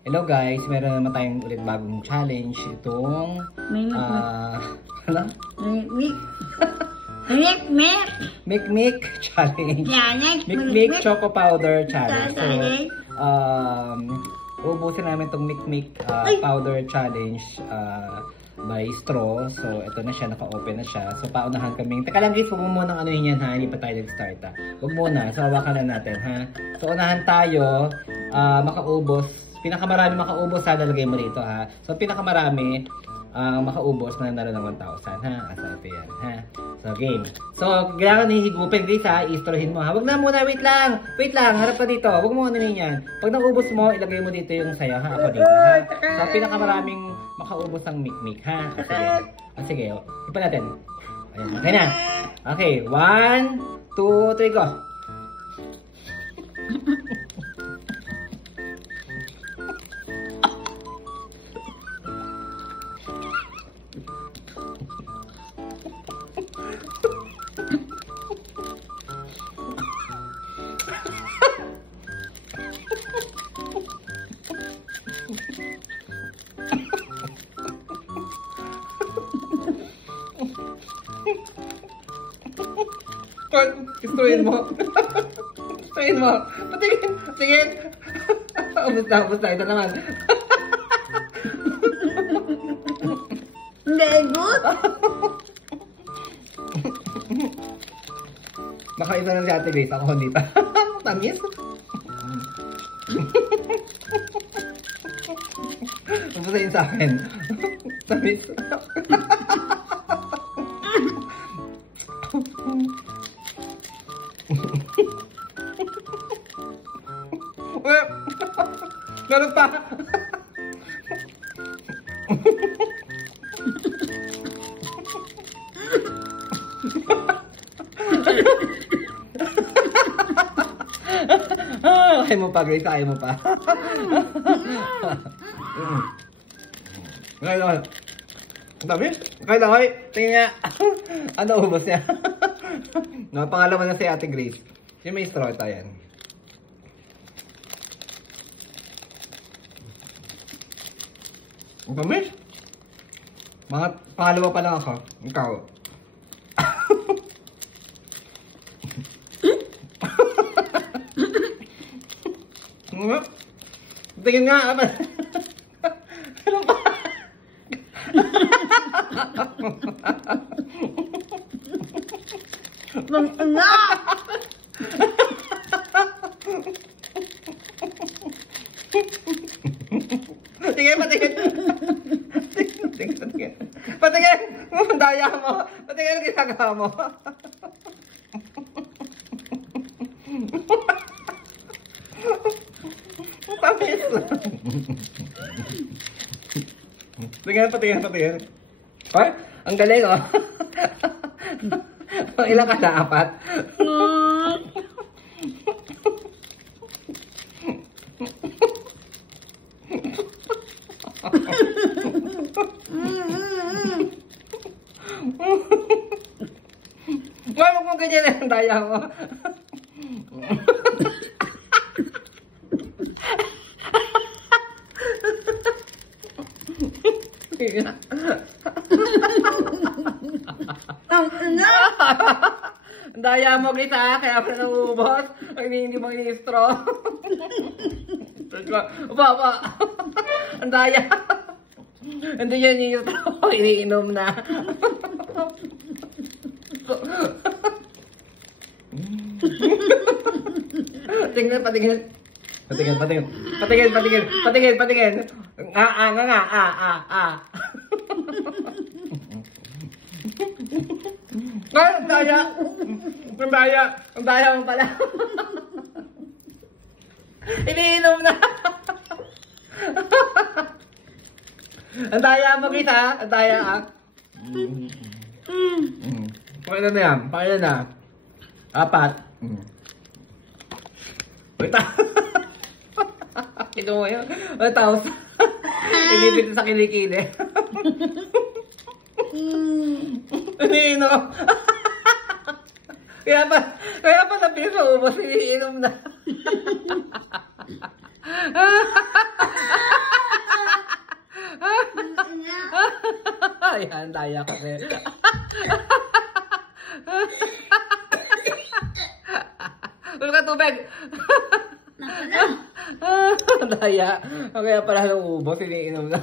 Hello guys, meron naman tayong ulit bagong challenge. Itong ano? Mikmik challenge. Mikmik choco powder challenge. So, ubusin namin itong Mikmik powder challenge by straw. So, ito na siya, naka-open na siya. So, paunahan kaming. Teka lang guys, huwag mo munang ano yun yan ha. Hindi pa tayo nag-start ha. Huwag muna. So, hawakan na natin ha. So, unahan tayo. Makaubos. Pinakamarami makaubos ha. Lalagay mo rito ha. So, pinakamarami makaubos na naro ng 1,000 ha. Asa ito yan ha. So, game. So, kailangan hihigupin guys ha. I-strawhin mo ha. Huwag na muna. Wait lang. Wait lang. Harap pa dito. Huwag mo ano yan. Pag naubos mo, ilagay mo dito yung sayo ha. Ako dito ha. So, pinakamaraming makaubos ang Mikmik ha. Sige. Ipan natin. Ayan. Okay na. Okay. 1, 2, 3, go. Gustuin mo. Gustuin mo. Patingin. Patingin. Ubus na. Ubus na. Ito naman. Hindi, good. Makaisa na si Ate Grace. Ako hindi pa. Tamis. Ubusin sa akin. Tamis. Meron pa. Kaya mo pa, Grace. Kaya mo pa. Kaya dami. Kaya lang, ay. Tingnan niya. Ano ubos niya? No, pangalawa na si Ate Grace. Yung may straw ito yan. Ang dami. Mga pangalawa pa lang ako. Ikaw. Tingin nga. Ano pa? Tingin, patingin. Patingin. Patingin. Daya mo. Patingin ang ginagawa mo. Tamis. Patingin, patingin, patingin. Ay, ang galing oh. Ilan ka na? 4? Wala mo kung ganyan ang daya mo. Ang daya mo guys ha, kaya pa nauubos. Pag hindi mo ini-straw. Baba. Ang daya. Hindi yan yung straw. Iniinom na. Tingnan, patingin. Patingin, patingin. Patingin, patingin. Patingin, patingin. Ay, ang daya. Ang daya. Ang daya mo pala. Iniinom na. Ang daya mo kita. Ang daya ah. Pakailan na yan. Pakailan na. 4. Wait ah. Kinuha yun. 1,000. Ibibit sa kilikili. Iniinom. Kaya pa sabihin mo, ubos iniinom na. Ayan, daya kasi. Ulo ka tubig. Daya. Kaya pala ubos, iniinom na.